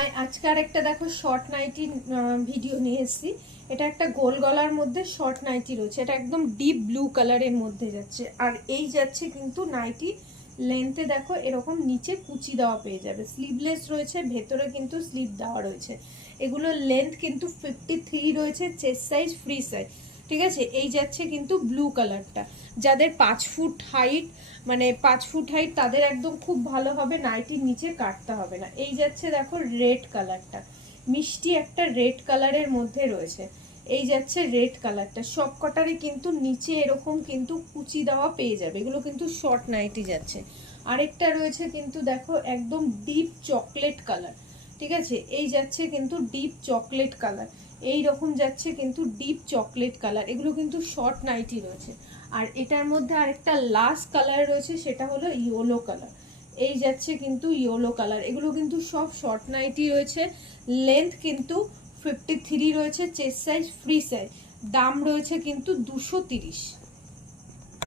High, আজকে আর একটা দেখো শর্ট নাইটি ভিডিও নিয়ে এসেছি। এটা একটা গোল গলার মধ্যে শর্ট নাইটি রয়েছে। এটা একদম ডিপ ব্লু কালারের মধ্যে যাচ্ছে। আর এই যাচ্ছে কিন্তু নাইটি লেন্থে দেখো এরকম নিচে কুচি দেওয়া পেয়ে যাবে। স্লিভলেস রয়েছে, ভেতরে কিন্তু স্লিভ দেওয়া রয়েছে। এগুলোর লেন্থ কিন্তু 53 রয়েছে, চেস্ট সাইজ ফ্রি সাইজ। ঠিক আছে, এই যাচ্ছে কিন্তু ব্লু কালারটা। যাদের 5 ফুট হাইট, মানে 5 ফুট হাইট, তাদের একদম খুব ভালো হবে, নাইটির নিচে কাটতে হবে না। এই যাচ্ছে দেখো রেড কালারটা, মিষ্টি একটা রেড কালারের মধ্যে রয়েছে। এই যাচ্ছে রেড কালারটা, সব কটারই কিন্তু নিচে এরকম কিন্তু কুচি দেওয়া পেয়ে যাবে। এগুলো কিন্তু শর্ট নাইটি যাচ্ছে। আরেকটা রয়েছে কিন্তু দেখো একদম ডিপ চকলেট কালার। ঠিক আছে, এই যাচ্ছে কিন্তু ডিপ চকলেট কালার। এই রকম যাচ্ছে কিন্তু ডিপ চকলেট কালার। এগুলো কিন্তু শর্ট নাইটি রয়েছে। আর এটার মধ্যে আরেকটা লাস্ট কালার রয়েছে, সেটা হলো ইয়েলো কালার। এই যাচ্ছে কিন্তু ইয়েলো কালার। এগুলো কিন্তু সব শর্ট নাইটি রয়েছে। লেন্থ কিন্তু 53 রয়েছে, চেস্ট সাইজ ফ্রি সাইজ। দাম রয়েছে কিন্তু 230।